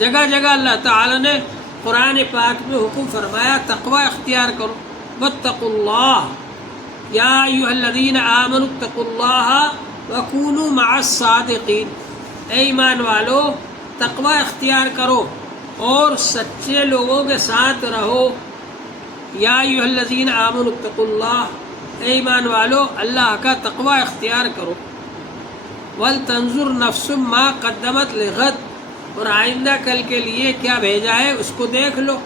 جگہ جگہ اللہ تعالیٰ نے قرآن پاک میں حکم فرمایا تقوی اختیار کرو، واتقوا اللہ یا ایھا الذین آمنوا اتقوا اللہ وکونوا مع الصادقین، اے ایمان والو تقوی اختیار کرو اور سچے لوگوں کے ساتھ رہو۔ یا ایھا الذین آمنوا اتقوا اللہ، اے ایمان والو اللہ کا تقوی اختیار کرو۔ وَلْتَنظُرْ نَفْسٌ مَا قَدَّمَتْ لِغَدٍ، اور آئندہ کل کے لیے کیا بھیجا ہے اس کو دیکھ لو،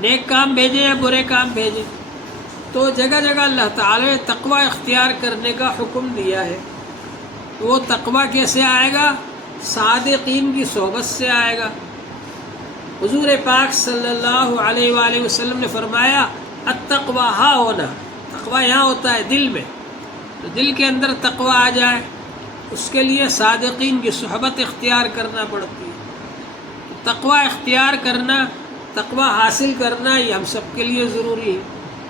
نیک کام بھیجے یا برے کام بھیجے۔ تو جگہ جگہ اللہ تعالیٰ نے تقوی اختیار کرنے کا حکم دیا ہے۔ وہ تقوی کیسے آئے گا؟ صادقین کی صحبت سے آئے گا۔ حضور پاک صلی اللہ علیہ وآلہ وسلم نے فرمایا التقوی ہا ہونا، تقوی یہاں ہوتا ہے دل میں، تو دل کے اندر تقوی آ جائے اس کے لیے صادقین کی صحبت اختیار کرنا پڑتی ہے۔ تقوی اختیار کرنا، تقوی حاصل کرنا یہ ہم سب کے لیے ضروری ہے۔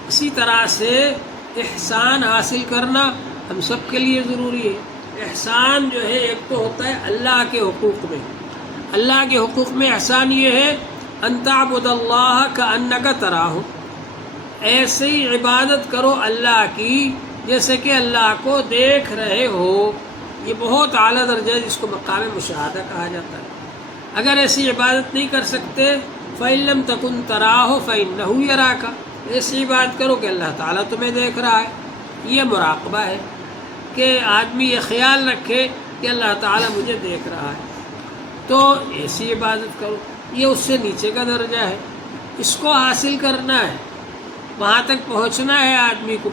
اسی طرح سے احسان حاصل کرنا ہم سب کے لیے ضروری ہے۔ احسان جو ہے ایک تو ہوتا ہے اللہ کے حقوق میں، اللہ کے حقوق میں احسان یہ ہے ان تعبد اللہ کأنک تراہ، ایسے ہی عبادت کرو اللہ کی جیسے کہ اللہ کو دیکھ رہے ہو۔ یہ بہت اعلیٰ درجہ ہے جس کو مقام مشاہدہ کہا جاتا ہے۔ اگر ایسی عبادت نہیں کر سکتے فَإِن لَّمْ تَكُن تَرَاهُ فَإِنَّهُ يَرَاكَ، ایسی بات کرو کہ اللہ تعالیٰ تمہیں دیکھ رہا ہے۔ یہ مراقبہ ہے کہ آدمی یہ خیال رکھے کہ اللہ تعالیٰ مجھے دیکھ رہا ہے، تو ایسی عبادت کرو۔ یہ اس سے نیچے کا درجہ ہے، اس کو حاصل کرنا ہے، وہاں تک پہنچنا ہے آدمی کو۔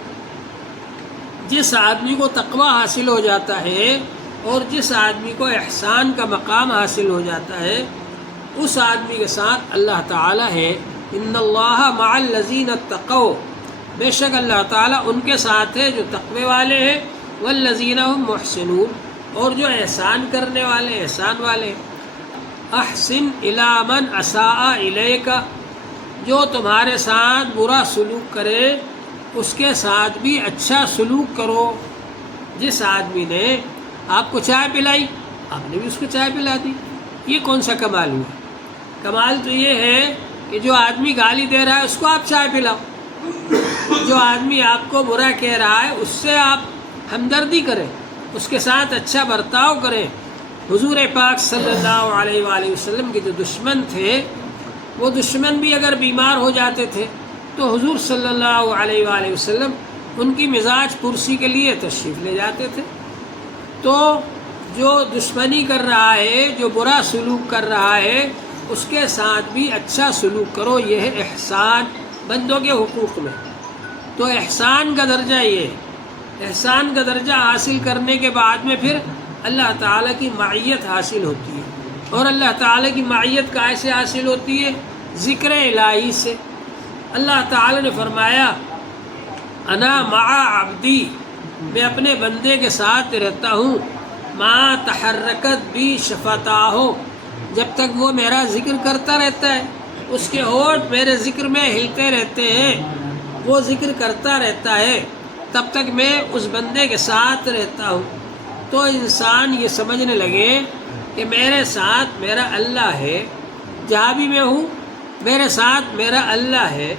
جس آدمی کو تقوی حاصل ہو جاتا ہے اور جس آدمی کو احسان کا مقام حاصل ہو جاتا ہے اس آدمی کے ساتھ اللہ تعالیٰ ہے ان اللہ مع الذین اتقوا، بے شک اللہ تعالیٰ ان کے ساتھ ہے جو تقوی والے ہیں، والذین هم محسنون، اور جو احسان کرنے والے، احسان والے۔ احسن الی من اساء الیک، جو تمہارے ساتھ برا سلوک کرے اس کے ساتھ بھی اچھا سلوک کرو۔ جس آدمی نے آپ کو چائے پلائی آپ نے بھی اس کو چائے پلا دی، یہ کون سا کمال ہوا؟ کمال تو یہ ہے کہ جو آدمی گالی دے رہا ہے اس کو آپ چائے پلاؤ، جو آدمی آپ کو برا کہہ رہا ہے اس سے آپ ہمدردی کریں، اس کے ساتھ اچھا برتاؤ کریں۔ حضور پاک صلی اللہ علیہ وآلہ وسلم کے جو دشمن تھے وہ دشمن بھی اگر بیمار ہو جاتے تھے تو حضور صلی اللہ علیہ وآلہ وسلم ان کی مزاج پرسی کے لیے تشریف لے جاتے تھے۔ تو جو دشمنی کر رہا ہے، جو برا سلوک کر رہا ہے اس کے ساتھ بھی اچھا سلوک کرو، یہ ہے احسان بندوں کے حقوق میں۔ تو احسان کا درجہ یہ ہے، احسان کا درجہ حاصل کرنے کے بعد میں پھر اللہ تعالیٰ کی معیت حاصل ہوتی ہے۔ اور اللہ تعالیٰ کی معیت کیسے حاصل ہوتی ہے؟ ذکر الہی سے۔ اللہ تعالیٰ نے فرمایا انا مع عبدی، میں اپنے بندے کے ساتھ رہتا ہوں، ما تحرکت بی شفتاہ، جب تک وہ میرا ذکر کرتا رہتا ہے، اس کے ہونٹ میرے ذکر میں ہلتے رہتے ہیں، وہ ذکر کرتا رہتا ہے، تب تک میں اس بندے کے ساتھ رہتا ہوں۔ تو انسان یہ سمجھنے لگے کہ میرے ساتھ میرا اللہ ہے، جہاں بھی میں ہوں میرے ساتھ میرا اللہ ہے،